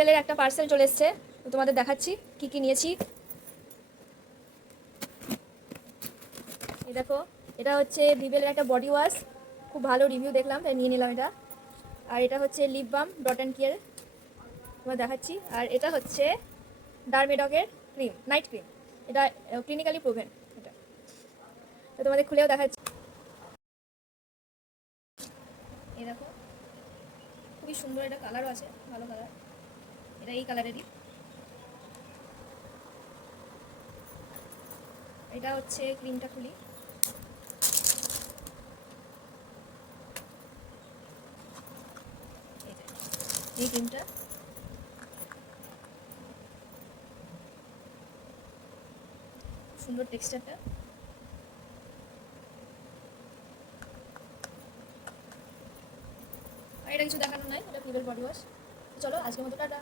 অ্যাপেলের একটা পার্সেল চলে এসছে, তোমাদের দেখাচ্ছি কি কি নিয়েছি। এই দেখো, এটা হচ্ছে ভিভেলের একটা বডি ওয়াশ, খুব ভালো রিভিউ দেখলাম তাই নিয়ে নিলাম এটা। আর এটা হচ্ছে lip balm dot and care, তোমার দেখাচ্ছি। আর এটা হচ্ছে ডারমেডকের ক্রিম, নাইট ক্রিম, এটা ক্লিনিক্যালি প্রুভেন এটা, তো তোমাদের খুলেও দেখাচ্ছি। এই দেখো, খুবই সুন্দর, এটা কালারও আছে, ভালো কালার, এটা এই কালারেরই। এটা হচ্ছে ক্রিমটা খুলি, এই ক্রিমটা সুন্দর টেক্সচারটা। আর এটা কিছু দেখানো নাই, এটা ভিভেল বডি ওয়াশ। চলো আজকের মতো টাটা।